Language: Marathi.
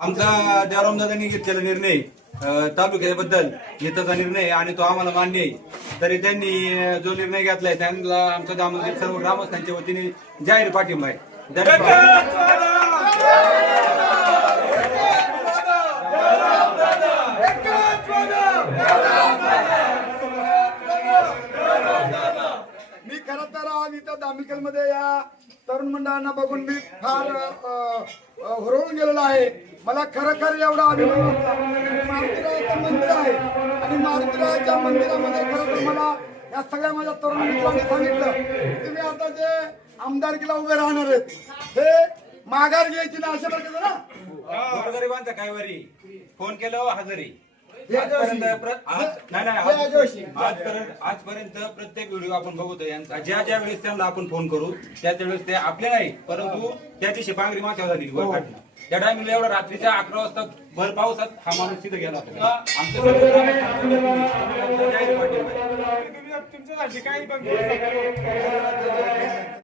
आमचा देवरामदादांनी घेतलेला निर्णय तालुक्याबद्दल हिताचा निर्णय आणि तो आम्हाला मान्य आहे. तरी त्यांनी जो निर्णय घेतलाय त्यांना आमच्या दामोदर सर्व ग्रामस्थांच्या वतीने जाहीर पाठिंबा आहे. मी खर तर आज इथं दामिकलमध्ये या तरुण मंडळांना बघून मी फार अ, हुरळून गेलेलो आहे. मला खरोखर एवढा अभिमान वाटला. मारुतीरायाचं मंदिर आहे. आणि मारुतीरायाच्या मंदिरामध्ये खरं तर मला या सगळ्या माझ्या तरुण मित्रांनी सांगितलं तुम्ही आता जे आमदारकीला उभे राहणार आहेत हे माघार घ्यायची ना अशा प्रकारे ना? गोरगरिबांचा काय वरी फोन केलं हजरी. आजपर्यंत जोशी. प्र- आज- नाही, नाही, हे जोशी. आज- आजपर्यंत आजपर्यंत प्रत्येक व्हिडिओ आपण बघतो यांचा ज्या ज्या वेळेस त्यांना आपण फोन करू त्या त्या वेळेस ते आपले नाही परंतु त्या दिवशी पांगरी माथ्यावर झाली काढणं. त्या टाइमला एवढा रात्रीच्या अकरा वाजता भर पावसात हा माणूस तिथे गेला होता आमच्या जाहीर. तुमच्यासाठी काही पण करू शकतो.